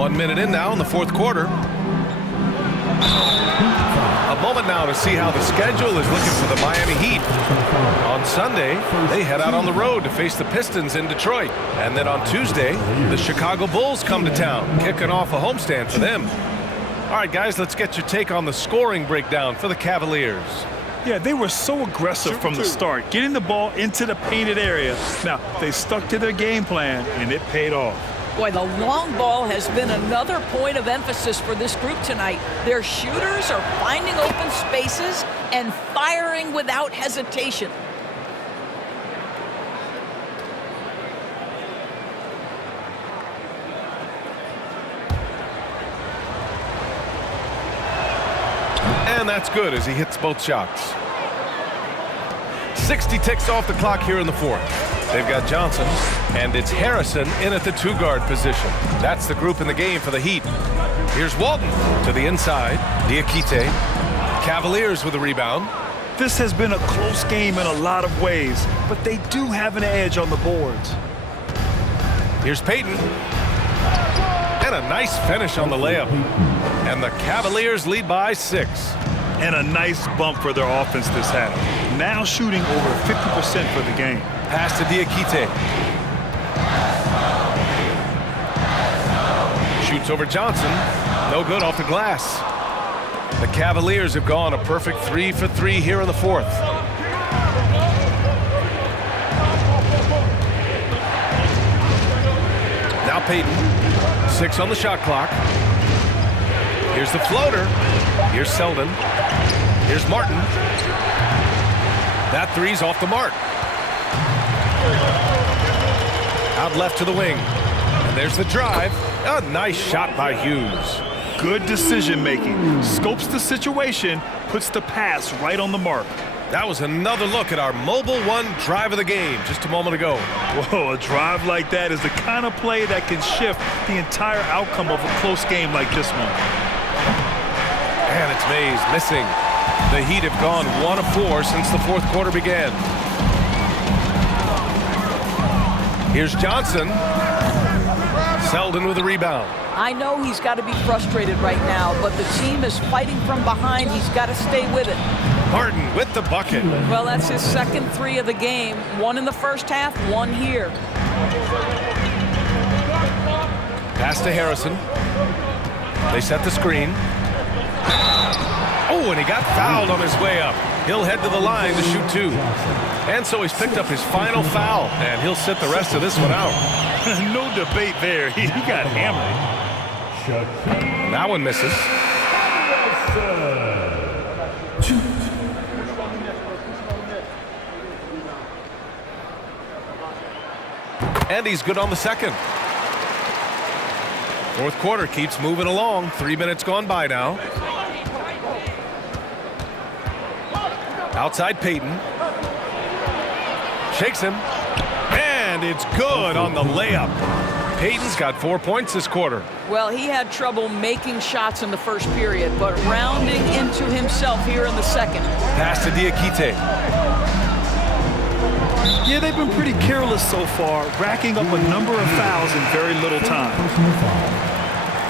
1 minute in now in the fourth quarter. A moment now to see how the schedule is looking for the Miami Heat. On Sunday, they head out on the road to face the Pistons in Detroit. And then on Tuesday, the Chicago Bulls come to town, kicking off a homestand for them. All right, guys, let's get your take on the scoring breakdown for the Cavaliers. Yeah, they were so aggressive from the start, getting the ball into the painted area. Now, they stuck to their game plan, and it paid off. Boy, the long ball has been another point of emphasis for this group tonight. Their shooters are finding open spaces and firing without hesitation. And that's good as he hits both shots. 60 ticks off the clock here in the fourth. They've got Johnson, and it's Harrison in at the two-guard position. That's the group in the game for the Heat. Here's Walton to the inside. Diakite. Cavaliers with a rebound. This has been a close game in a lot of ways, but they do have an edge on the boards. Here's Payton. And a nice finish on the layup. And the Cavaliers lead by 6. And a nice bump for their offense this half. Now shooting over 50% for the game. Pass to Diakite. Shoots over Johnson. No good off the glass. The Cavaliers have gone a perfect 3 for 3 here in the fourth. Now Payton. 6 on the shot clock. Here's the floater. Here's Selden. Here's Martin. That three's off the mark. Out left to the wing. And there's the drive. A nice shot by Hughes. Good decision making. Scopes the situation, puts the pass right on the mark. That was another look at our Mobile One drive of the game just a moment ago. Whoa, a drive like that is the kind of play that can shift the entire outcome of a close game like this one. And it's Mays missing. The Heat have gone 1 of 4 since the fourth quarter began. Here's Johnson. Selden with a rebound. I know he's got to be frustrated right now, but the team is fighting from behind. He's got to stay with it. Martin with the bucket. Well, that's his second 3 of the game. 1 in the first half, 1 here. Pass to Harrison. They set the screen. Oh, and he got fouled on his way up. He'll head to the line to shoot 2. And so he's picked up his final foul, and he'll sit the rest of this one out. No debate there. He got hammered. That one misses. And he's good on the second. Fourth quarter keeps moving along. 3 minutes gone by now. Outside Payton. Shakes him. And it's good on the layup. Payton's got 4 points this quarter. Well, he had trouble making shots in the first period, but rounding into himself here in the second. Pass to Diakite. Yeah, they've been pretty careless so far, racking up a number of fouls in very little time. Personal foul.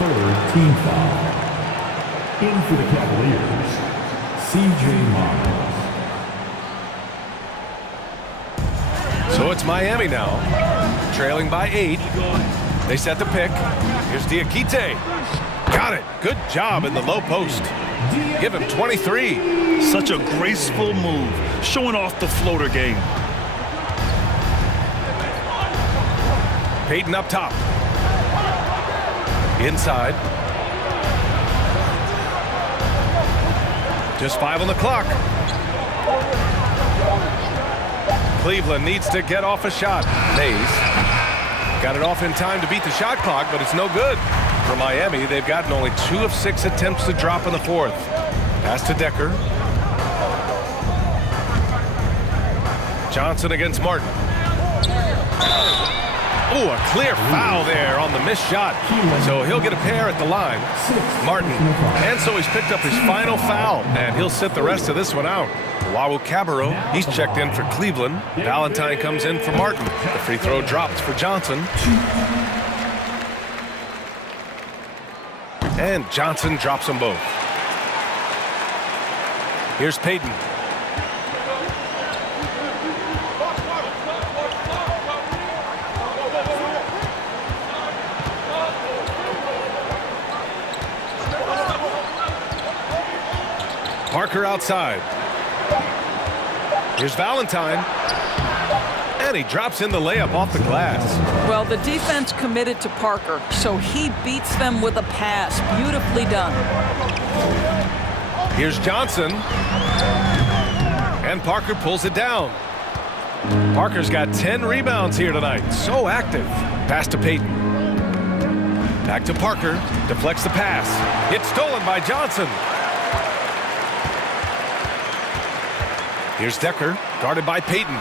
Third team foul. In for the Cavaliers, C.J. Miles. So it's Miami now, trailing by 8. They set the pick. Here's Diakite. Got it. Good job in the low post. Give him 23. Such a graceful move, showing off the floater game. Payton up top. Inside. Just 5 on the clock. Cleveland needs to get off a shot. Mays got it off in time to beat the shot clock, but it's no good. For Miami, they've gotten only 2 of 6 attempts to drop in the fourth. Pass to Decker. Johnson against Martin. Oh, a clear foul there on the missed shot. So he'll get a pair at the line. Martin. And so he's picked up his final foul, and he'll sit the rest of this one out. Wawu-Cabarrot, he's checked in for Cleveland. Valentine comes in for Martin. The free throw drops for Johnson. And Johnson drops them both. Here's Payton. Parker outside. Here's Valentine. And he drops in the layup off the glass. Well, the defense committed to Parker, so he beats them with a pass. Beautifully done. Here's Johnson. And Parker pulls it down. Parker's got 10 rebounds here tonight. So active. Pass to Payton. Back to Parker. Deflects the pass. It's stolen by Johnson. Here's Decker, guarded by Payton.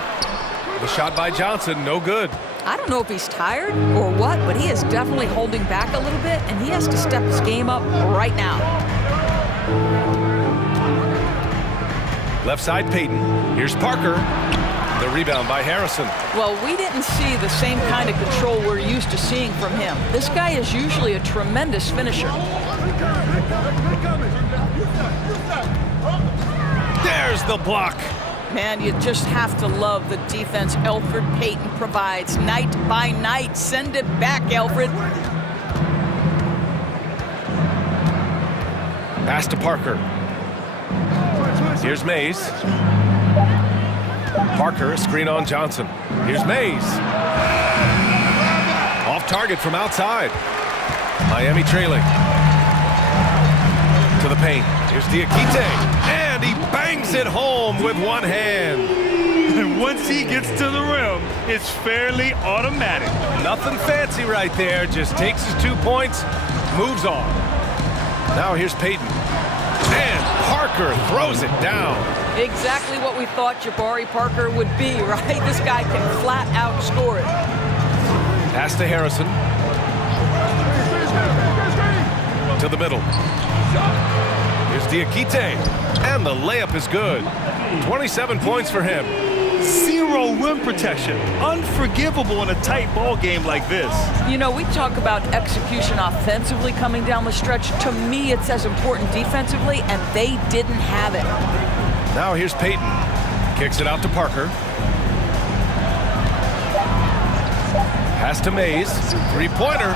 The shot by Johnson, no good. I don't know if he's tired or what, but he is definitely holding back a little bit, and he has to step his game up right now. Left side, Payton. Here's Parker. The rebound by Harrison. Well, we didn't see the same kind of control we're used to seeing from him. This guy is usually a tremendous finisher. There's the block. Man, you just have to love the defense Elfrid Payton provides night by night. Send it back, Elfrid. Pass to Parker. Here's Mays. Parker, a screen on Johnson. Here's Mays. Off target from outside. Miami trailing. To the paint. Here's Diakite. And he bangs it home with one hand. And once he gets to the rim, it's fairly automatic. Nothing fancy right there. Just takes his 2 points, moves on. Now here's Payton. And Parker throws it down. Exactly what we thought Jabari Parker would be, right? This guy can flat out score it. Pass to Harrison. To the middle. Here's Diakite. And the layup is good. 27 points for him. Zero rim protection. Unforgivable in a tight ball game like this. You know, we talk about execution offensively coming down the stretch. To me, it's as important defensively, and they didn't have it. Now here's Payton. Kicks it out to Parker. Pass to Mays. Three-pointer.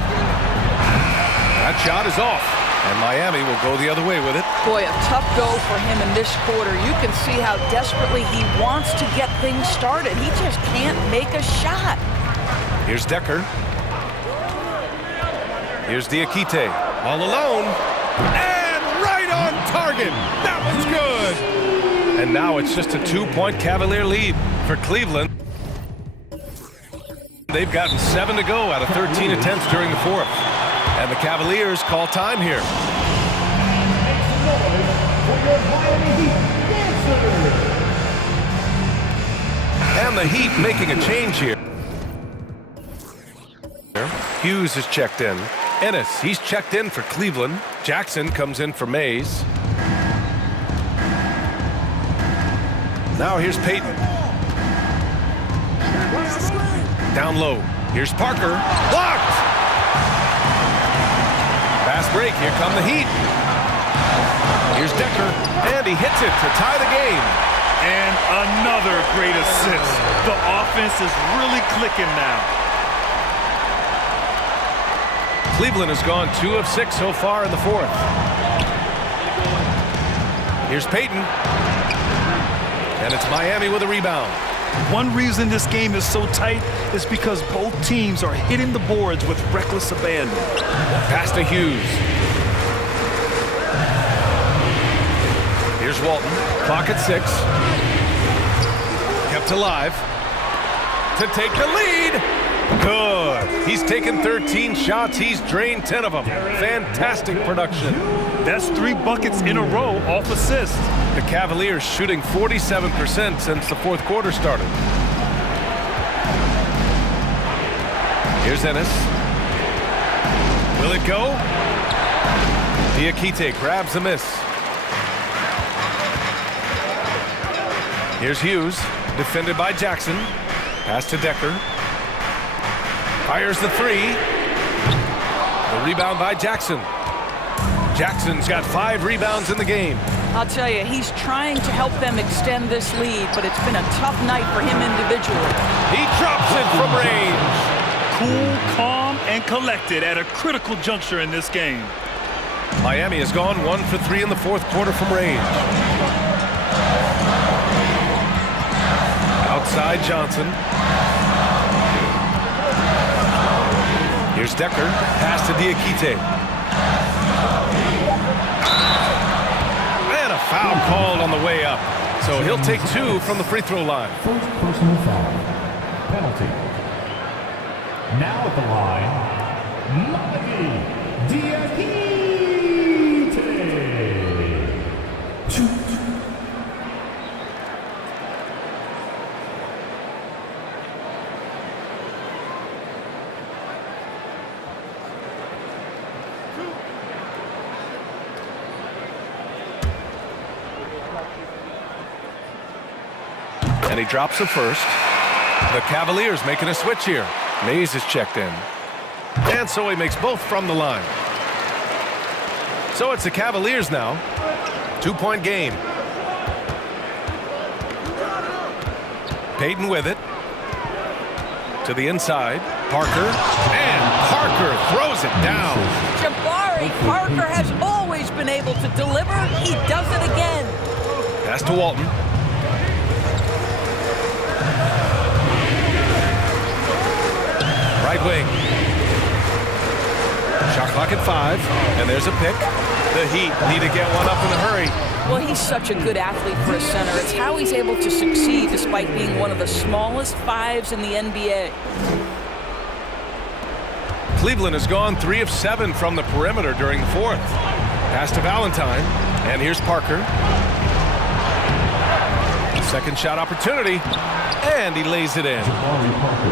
That shot is off. And Miami will go the other way with it. Boy, a tough go for him in this quarter. You can see how desperately he wants to get things started. He just can't make a shot. Here's Decker. Here's Diakite. All alone. And right on target. That was good. And now it's just a 2-point Cavalier lead for Cleveland. They've gotten 7 to go out of 13 attempts during the fourth. And the Cavaliers call time here. And the Heat making a change here. Hughes is checked in. Ennis, he's checked in for Cleveland. Jackson comes in for Mays. Now here's Payton. Down low. Here's Parker. Blocked! Fast break. Here come the Heat. Here's Decker. And he hits it to tie the game. And another great assist. The offense is really clicking now. Cleveland has gone 2 of 6 so far in the fourth. Here's Payton. And it's Miami with a rebound. One reason this game is so tight is because both teams are hitting the boards with reckless abandon. Pass to Hughes. Here's Walton. Clock at 6. Kept alive. To take the lead. Good. He's taken 13 shots. He's drained 10 of them. Fantastic production. That's 3 buckets in a row off assist. The Cavaliers shooting 47% since the fourth quarter started. Here's Ennis. Will it go? Diakite grabs the miss. Here's Hughes, defended by Jackson. Pass to Decker. Fires the 3. The rebound by Jackson. Jackson's got 5 rebounds in the game. I'll tell you, he's trying to help them extend this lead, but it's been a tough night for him individually. He drops it from range. Cool, calm, and collected at a critical juncture in this game. Miami has gone 1 for 3 in the fourth quarter from range. Outside Johnson. Here's Decker. Pass to Diakite. And a foul called on the way up. So he'll take 2 from the free throw line. First personal foul. Penalty. Now at the line, Malaki Diakite. And he drops the first. The Cavaliers making a switch here. Mays is checked in. And so he makes both from the line. So it's the Cavaliers now. 2-point game. Payton with it. To the inside. Parker. And Parker throws it down. Jabari Parker has always been able to deliver. He does it again. Pass to Walton. Right wing. Shot clock at 5, and there's a pick. The Heat need to get one up in a hurry. Well, he's such a good athlete for a center. It's how he's able to succeed despite being one of the smallest 5s in the NBA. Cleveland has gone 3 of 7 from the perimeter during the fourth. Pass to Valentine, and here's Parker. Second shot opportunity, and he lays it in.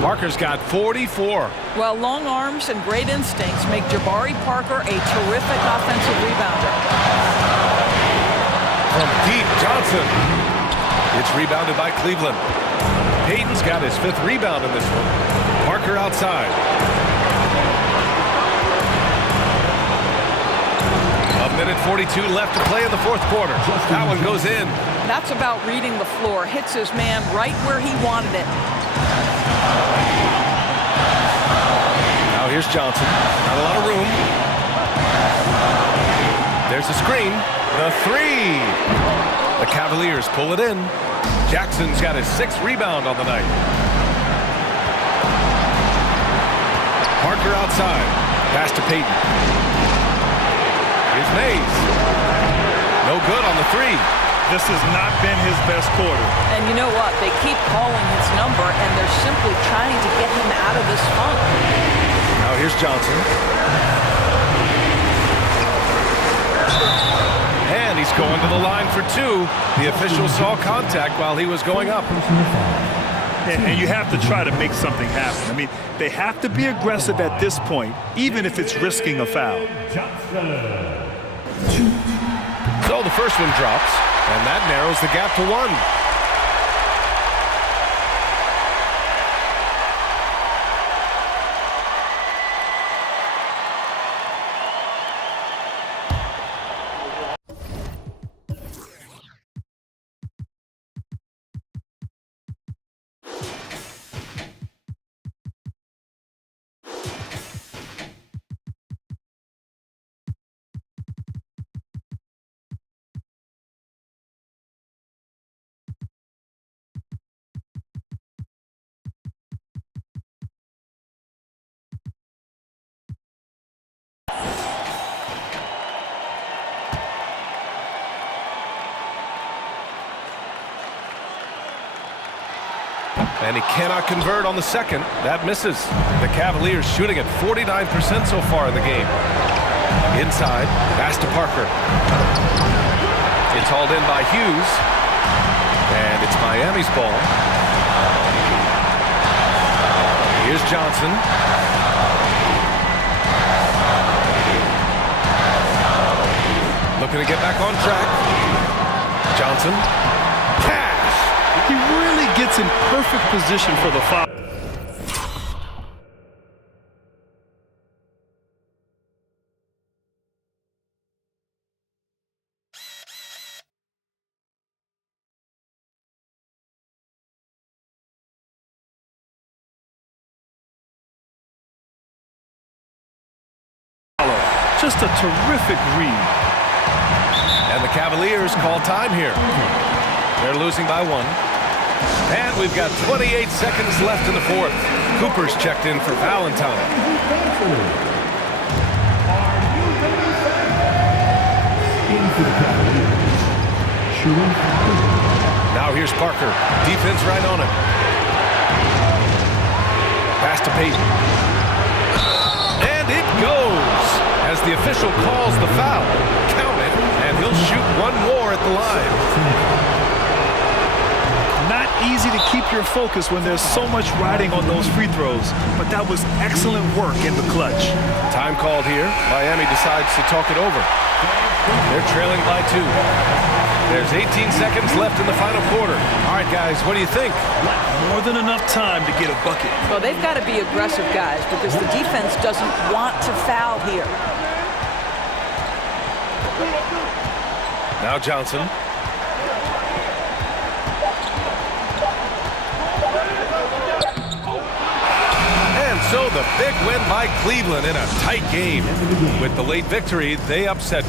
Parker's got 44. Well, long arms and great instincts make Jabari Parker a terrific offensive rebounder. From deep, Johnson. It's rebounded by Cleveland. Payton's got his 5th rebound in this one. Parker outside. A minute 42 left to play in the fourth quarter. That one goes in. That's about reading the floor. Hits his man right where he wanted it. Now here's Johnson. Not a lot of room. There's a screen. The 3. The Cavaliers pull it in. Jackson's got his 6th rebound on the night. Parker outside. Pass to Payton. Here's Mays. No good on the 3. This has not been his best quarter. And you know what? They keep calling his number, and they're simply trying to get him out of this funk. Now here's Johnson. And he's going to the line for 2. The official saw contact while he was going up. And you have to try to make something happen. I mean, they have to be aggressive at this point, even if it's risking a foul. So the first one drops, and that narrows the gap to 1. And he cannot convert on the second. That misses. The Cavaliers shooting at 49% so far in the game. Inside, pass to Parker. It's hauled in by Hughes. And it's Miami's ball. Here's Johnson. Looking to get back on track. Johnson. He really gets in perfect position for the foul. Just a terrific read. And the Cavaliers call time here. They're losing by 1. And we've got 28 seconds left in the fourth. Cooper's checked in for Valentine. Into the Cavaliers, shooting Now here's Parker. Defense right on him. Pass to Payton. And it goes. As the official calls the foul, count it, and he'll shoot one more at the line. Not easy to keep your focus when there's so much riding on those free throws, but that was excellent work in the clutch. Time called here. Miami decides to talk it over. They're trailing by 2. There's 18 seconds left in the final quarter. All right, guys, what do you think? More than enough time to get a bucket. Well, they've got to be aggressive, guys, because the defense doesn't want to foul here. Now Johnson. And so the big win by Cleveland in a tight game. With the late victory, they upset